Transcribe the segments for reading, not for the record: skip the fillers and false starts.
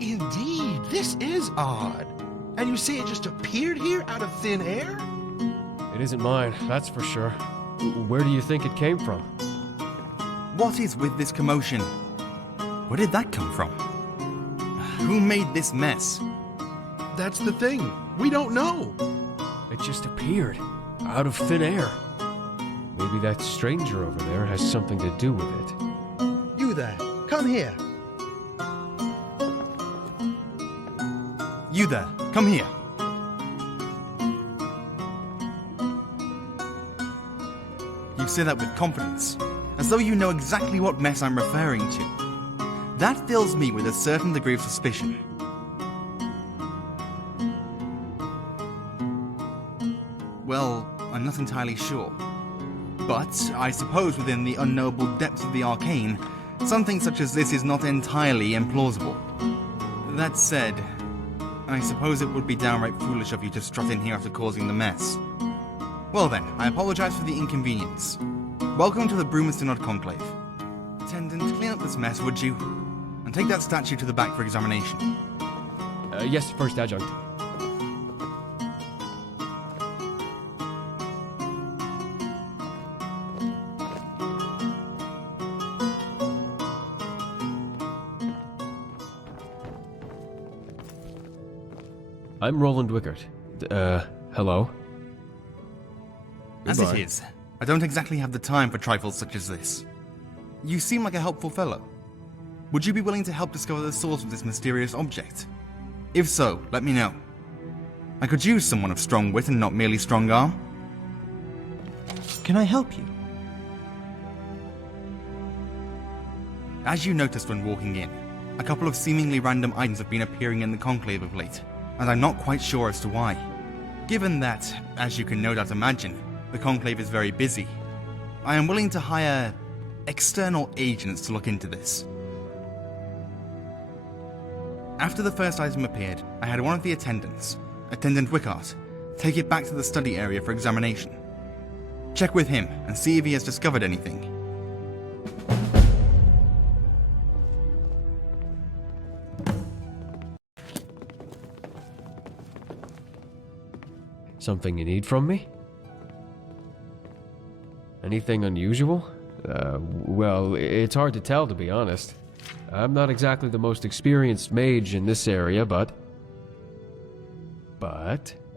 Indeed, this is odd. And you say it just appeared here out of thin air? It isn't mine, that's for sure. Where do you think it came from? What is with this commotion? Where did that come from? Who made this mess? That's the thing. We don't know. It just appeared, out of thin air. Maybe that stranger over there has something to do with it. You there, come here. You there, come here. You say that with confidence, as though you know exactly what mess I'm referring to. That fills me with a certain degree of suspicion. Well, I'm not entirely sure. But I suppose within the unknowable depths of the arcane, something such as this is not entirely implausible. That said, I suppose it would be downright foolish of you to strut in here after causing the mess. Well then, I apologize for the inconvenience. Welcome to the Bruma Synod conclave. Attendant, clean up this mess, would you? And take that statue to the back for examination. Yes, First Adjunct. I'm Roland Wickert. Hello? As Goodbye. it is, I don't exactly have the time for trifles such as this. You seem like a helpful fellow. Would you be willing to help discover the source of this mysterious object? If so, let me know. I could use someone of strong wit and not merely strong arm. Can I help you? As you noticed when walking in, a couple of seemingly random items have been appearing in the conclave of late, and I'm not quite sure as to why. Given that, as you can no doubt imagine, the conclave is very busy, I am willing to hire external agents to look into this. After the first item appeared, I had one of the attendants, Attendant Wickart, take it back to the study area for examination. Check with him and see if he has discovered anything. Something you need from me? Anything unusual? Well, it's hard to tell, to be honest. I'm not exactly the most experienced mage in this area, but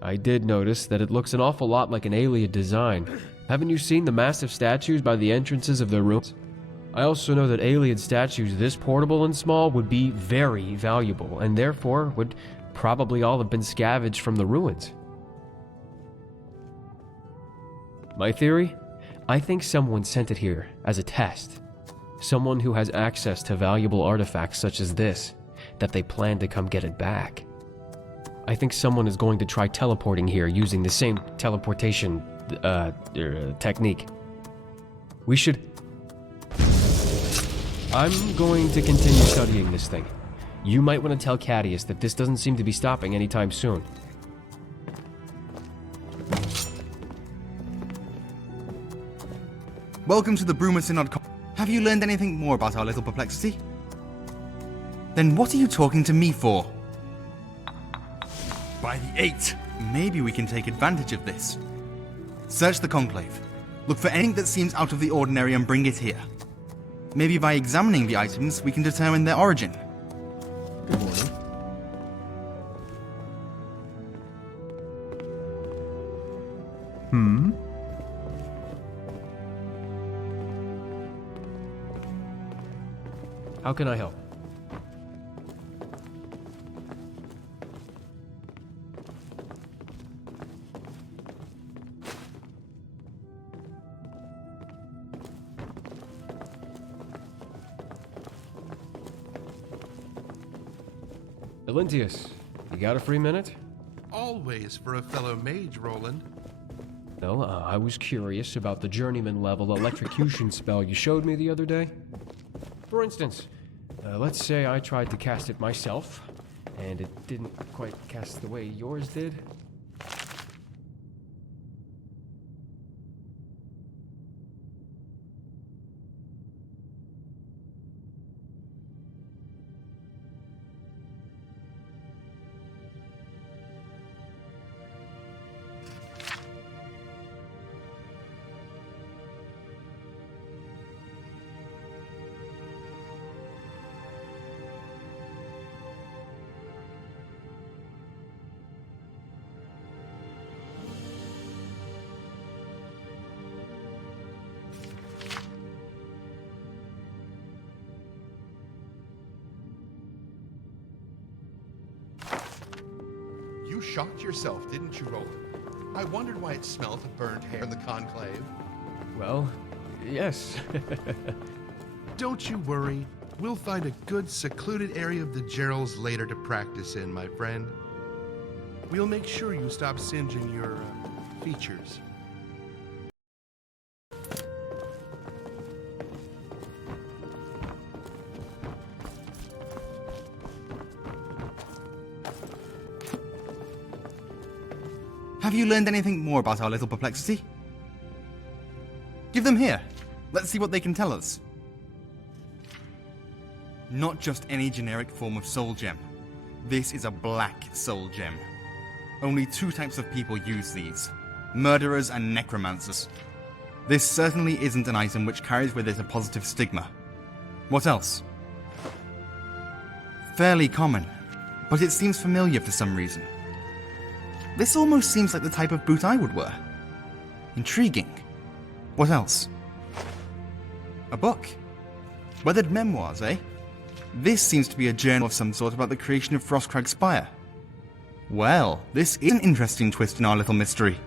I did notice that it looks an awful lot like an Ayleid design. Haven't you seen the massive statues by the entrances of their rooms? I also know that Ayleid statues this portable and small would be very valuable, and therefore would probably all have been scavenged from the ruins. My theory? I think someone sent it here as a test. Someone who has access to valuable artifacts such as this, that they plan to come get it back. I think someone is going to try teleporting here using the same teleportation, technique. We should... I'm going to continue studying this thing. You might want to tell Cadius that this doesn't seem to be stopping anytime soon. Welcome to the Bruma Synod. Have you learned anything more about our little perplexity? Then what are you talking to me for? By the 8, maybe we can take advantage of this. Search the conclave. Look for anything that seems out of the ordinary and bring it here. Maybe by examining the items, we can determine their origin. Good morning. How can I help? Elentius, you got a free minute? Always for a fellow mage, Roland. Well, I was curious about the journeyman level electrocution spell you showed me the other day. For instance, let's say I tried to cast it myself, and it didn't quite cast the way yours did. shocked yourself, didn't you, Roland? I wondered why it smelled of burned hair in the conclave. Well, yes. Don't you worry. We'll find a good secluded area of the Geralds later to practice in, my friend. We'll make sure you stop singeing your features. Have you learned anything more about our little perplexity? Give them here. Let's see what they can tell us. Not just any generic form of soul gem. This is a black soul gem. Only 2 types of people use these: murderers and necromancers. This certainly isn't an item which carries with it a positive stigma. What else? Fairly common, but it seems familiar for some reason. This almost seems like the type of boot I would wear. Intriguing. What else? A book. Weathered memoirs, eh? This seems to be a journal of some sort about the creation of Frostcrag Spire. Well, this is an interesting twist in our little mystery.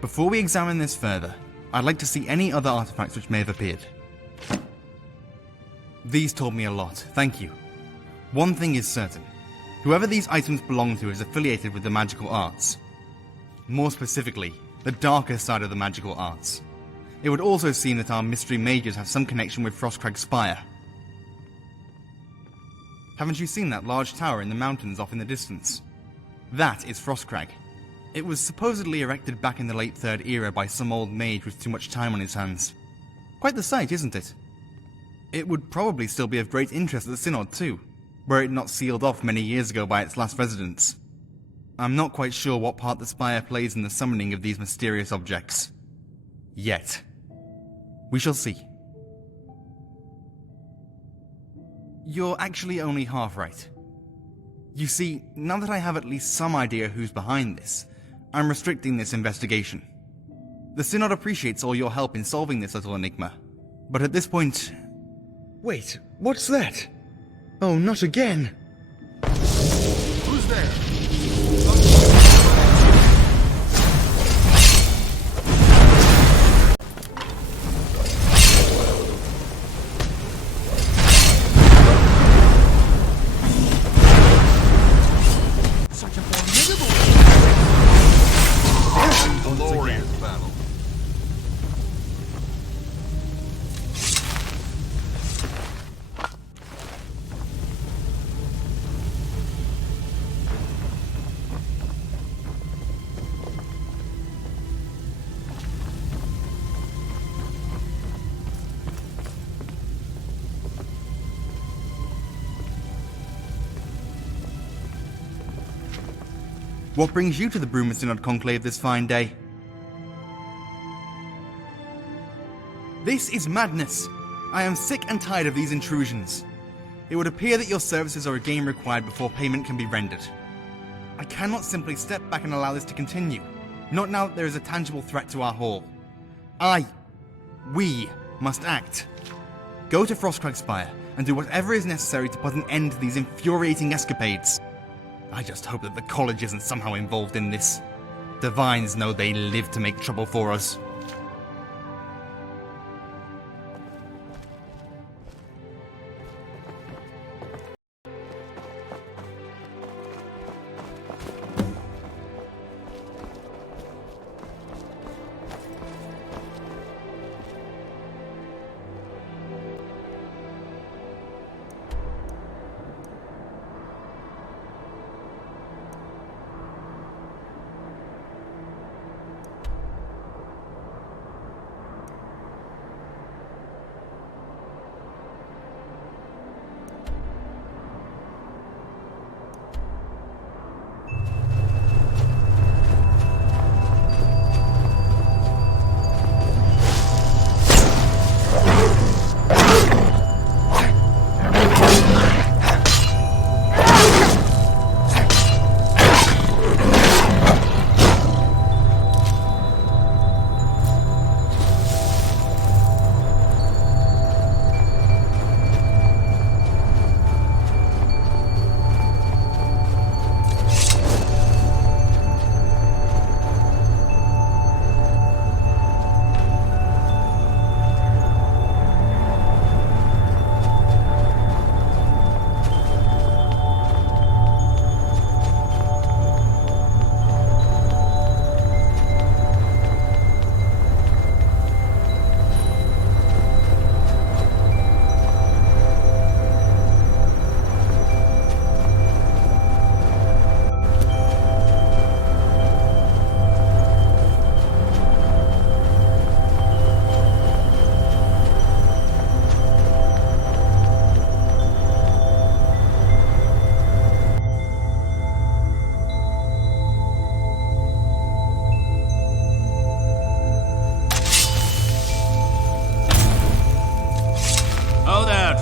Before we examine this further, I'd like to see any other artifacts which may have appeared. These told me a lot, thank you. One thing is certain. Whoever these items belong to is affiliated with the magical arts. More specifically, the darker side of the magical arts. It would also seem that our mystery mages have some connection with Frostcrag Spire. Haven't you seen that large tower in the mountains off in the distance? That is Frostcrag. It was supposedly erected back in the late 3rd era by some old mage with too much time on his hands. Quite the sight, isn't it? It would probably still be of great interest at the Synod too, were it not sealed off many years ago by its last residents. I'm not quite sure what part the Spire plays in the summoning of these mysterious objects. Yet. We shall see. You're actually only half right. You see, now that I have at least some idea who's behind this, I'm restricting this investigation. The Synod appreciates all your help in solving this little enigma, but at this point... Wait, what's that? Oh, not again! Who's there? Such a formidable... Glorious battle. What brings you to the Bruma Synod Conclave this fine day? This is madness! I am sick and tired of these intrusions. It would appear that your services are again required before payment can be rendered. I cannot simply step back and allow this to continue, not now that there is a tangible threat to our hall. We must act. Go to Frostcrag Spire and do whatever is necessary to put an end to these infuriating escapades. I just hope that the college isn't somehow involved in this. Divines know they live to make trouble for us.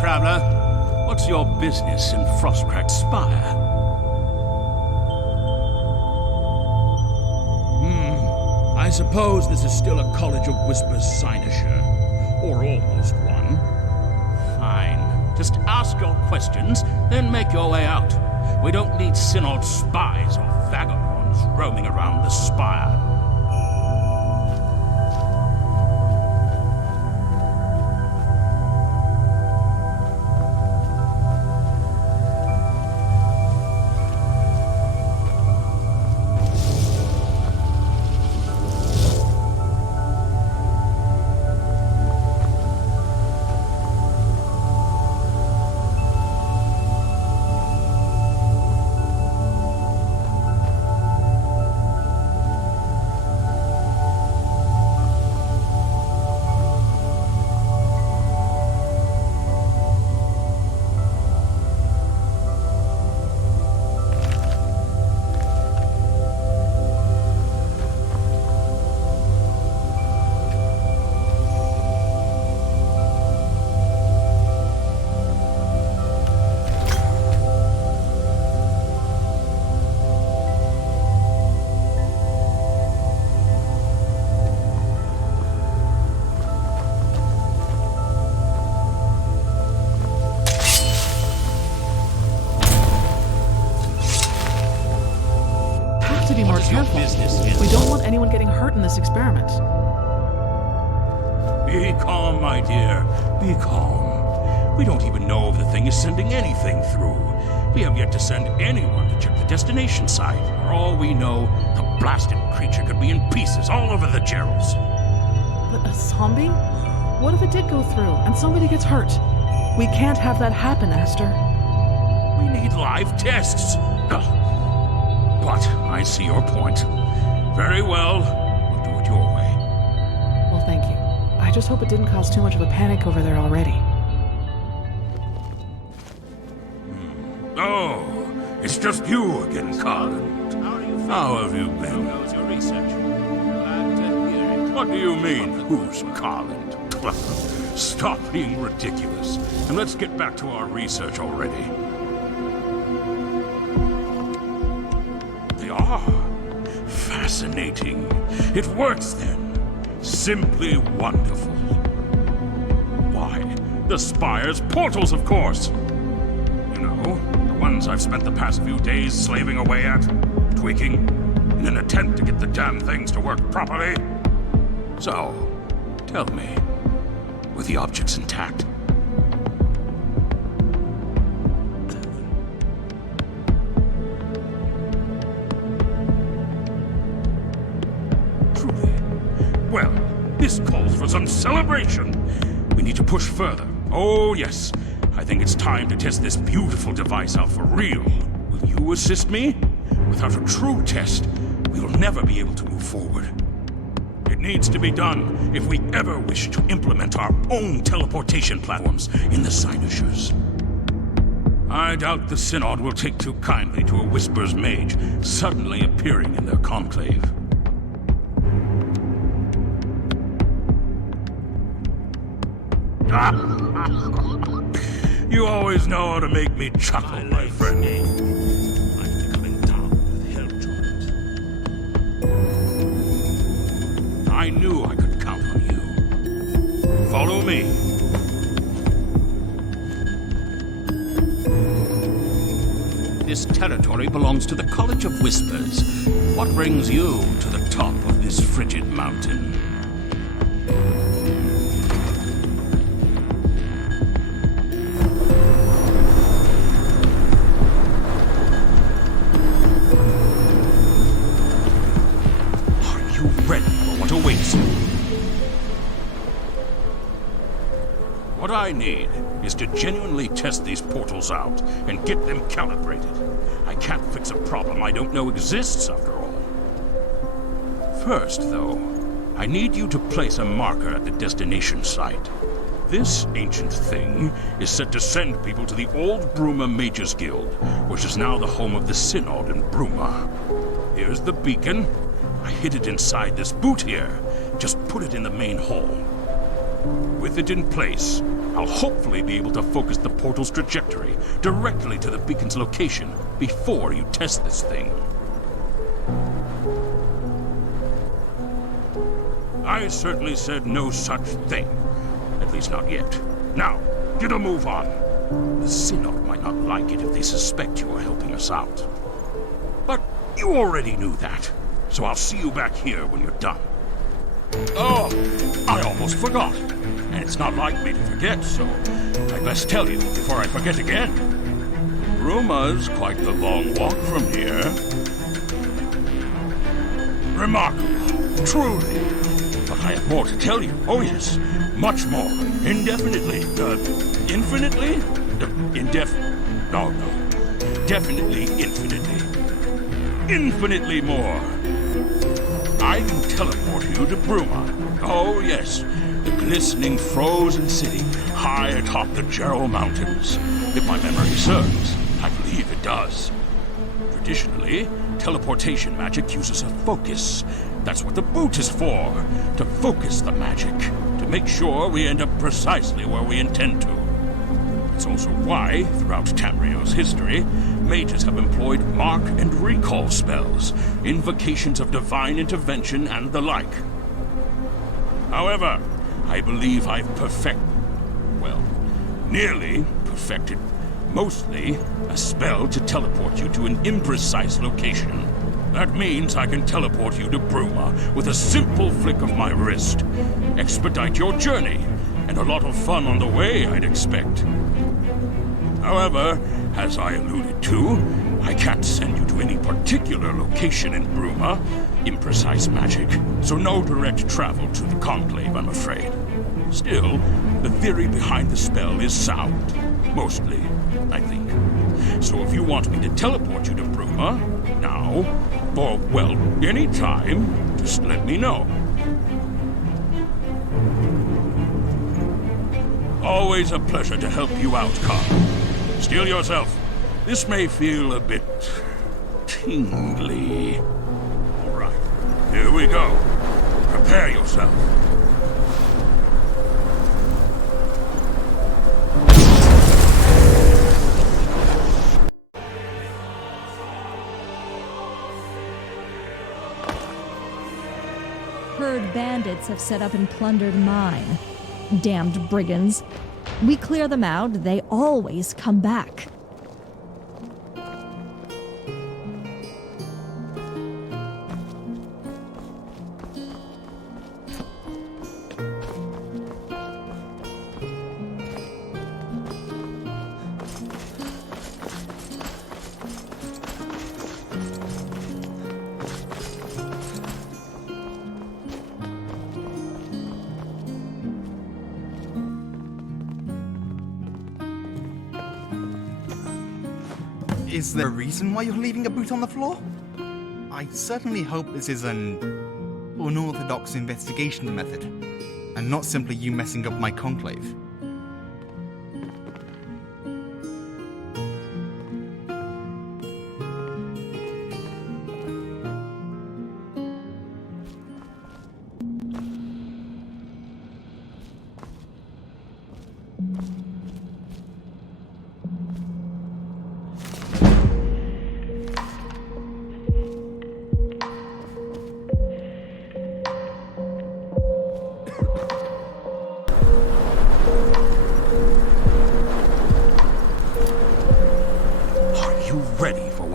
traveler. What's your business in Frostcracked Spire? I suppose this is still a College of Whispers cynosure. Or almost one. Fine. Just ask your questions, then make your way out. We don't need Synod spies or vagabonds roaming around the spire. Be more careful. We don't want anyone getting hurt in this experiment. Be calm, my dear. Be calm. We don't even know if the thing is sending anything through. We have yet to send anyone to check the destination site. For all we know, the blasted creature could be in pieces all over the Gerals. But a zombie? What if it did go through and somebody gets hurt? We can't have that happen, Aster. We need live tests. But I see your point. Very well. We'll do it your way. Well, thank you. I just hope it didn't cause too much of a panic over there already. Oh, it's just you again, Carland. How have you been? What do you mean, who's Carland? Stop being ridiculous, and let's get back to our research already. Fascinating. It works then. Simply wonderful. Why, the Spire's portals, of course. You know, the ones I've spent the past few days slaving away at, tweaking, in an attempt to get the damn things to work properly. So, tell me, were the objects intact? Well, this calls for some celebration. We need to push further. Oh, yes. I think it's time to test this beautiful device out for real. Will you assist me? Without a true test, we'll never be able to move forward. It needs to be done if we ever wish to implement our own teleportation platforms in the cynosures. I doubt the Synod will take too kindly to a Whispers mage suddenly appearing in their conclave. You always know how to make me chuckle, my friend. I'm coming down with hell joint. I knew I could count on you. Follow me. This territory belongs to the College of Whispers. What brings you to the top of this frigid mountain? What I need is to genuinely test these portals out and get them calibrated. I can't fix a problem I don't know exists, after all. First, though, I need you to place a marker at the destination site. This ancient thing is said to send people to the old Bruma Mages Guild, which is now the home of the Synod in Bruma. Here's the beacon. I hid it inside this boot here. Just put it in the main hall. With it in place, I'll hopefully be able to focus the portal's trajectory directly to the beacon's location before you test this thing. I certainly said no such thing. At least not yet. Now, get a move on. The Synod might not like it if they suspect you are helping us out. But you already knew that, so I'll see you back here when you're done. Oh, I almost forgot. And it's not like me to forget, so I best tell you before I forget again. Bruma's quite the long walk from here. Remarkable, truly. But I have more to tell you. Oh yes, much more. Indefinitely. Infinitely? No. Definitely infinitely. Infinitely more. I can teleport you to Bruma. Oh yes, the glistening frozen city high atop the Gerald Mountains. If my memory serves, I believe it does. Traditionally, teleportation magic uses a focus. That's what the boot is for, to focus the magic, to make sure we end up precisely where we intend to. It's also why, throughout Tamriel's history, mages have employed mark and recall spells, invocations of divine intervention, and the like. However, I believe I've nearly perfected, mostly, a spell to teleport you to an imprecise location. That means I can teleport you to Bruma with a simple flick of my wrist. Expedite your journey, and a lot of fun on the way, I'd expect. However, as I alluded to, I can't send you to any particular location in Bruma. Imprecise magic, so no direct travel to the conclave, I'm afraid. Still, the theory behind the spell is sound. Mostly, I think. So if you want me to teleport you to Bruma, now, or, any time, just let me know. Always a pleasure to help you out, Carl. Steel yourself. This may feel a bit tingly. All right, here we go. Prepare yourself. Heard bandits have set up and plundered mine. Damned brigands. We clear them out, they always come back. Is there a reason why you're leaving a boot on the floor? I certainly hope this is an unorthodox investigation method, and not simply you messing up my conclave.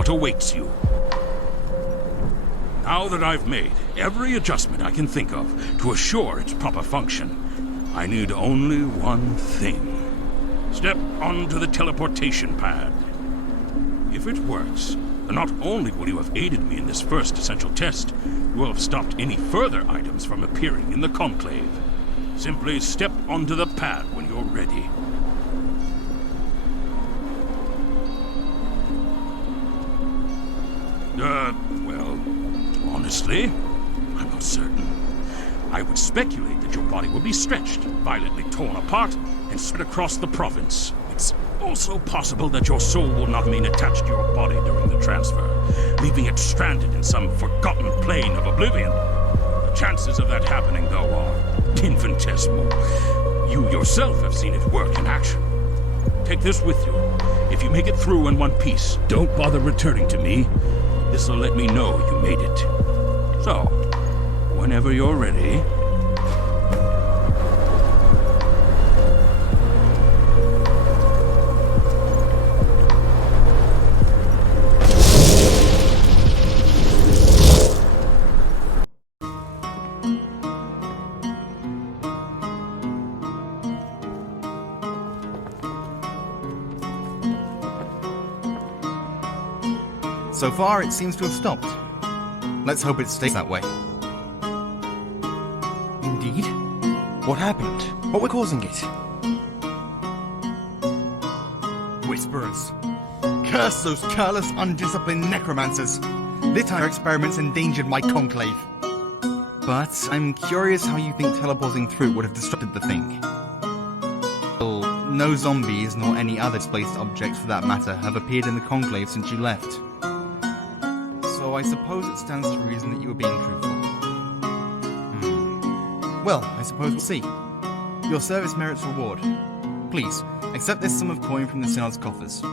Awaits you. Now that I've made every adjustment I can think of to assure its proper function, I need only one thing. Step onto the teleportation pad. If it works, then not only will you have aided me in this first essential test, you will have stopped any further items from appearing in the conclave. Simply step onto the pad when you're ready. Honestly, I'm not certain. I would speculate that your body will be stretched, violently torn apart, and spread across the province. It's also possible that your soul will not remain attached to your body during the transfer, leaving it stranded in some forgotten plane of oblivion. The chances of that happening, though, are infinitesimal. You yourself have seen it work in action. Take this with you. If you make it through in one piece, don't bother returning to me. This'll let me know you made it. So, whenever you're ready... So far, it seems to have stopped. Let's hope it stays that way. Indeed? What happened? What was causing it? Whisperers. Curse those careless, undisciplined necromancers. This time, their experiments endangered my conclave. But I'm curious how you think teleporting through would have disrupted the thing. Well, no zombies, nor any other displaced objects for that matter, have appeared in the conclave since you left. So I suppose it stands to reason that you were being truthful. Well, I suppose we'll see. Your service merits reward. Please, accept this sum of coin from the Synod's coffers.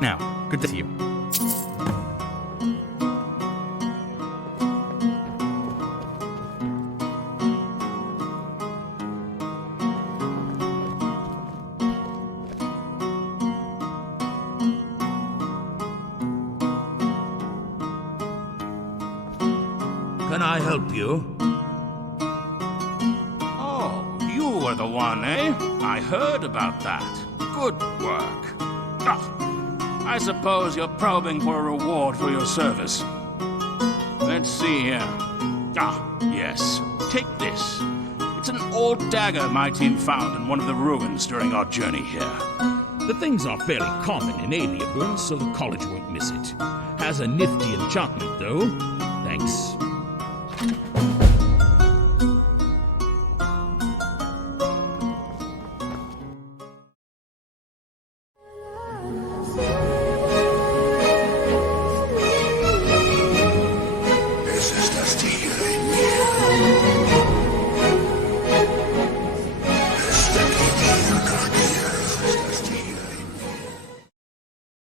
Now, good day to you. Can I help you? Oh, you were the one, eh? I heard about that. Good work. Ah, I suppose you're probing for a reward for your service. Let's see here. Ah, yes. Take this. It's an old dagger my team found in one of the ruins during our journey here. The things are fairly common in alien ruins, so the college won't miss it. Has a nifty enchantment, though. Thanks.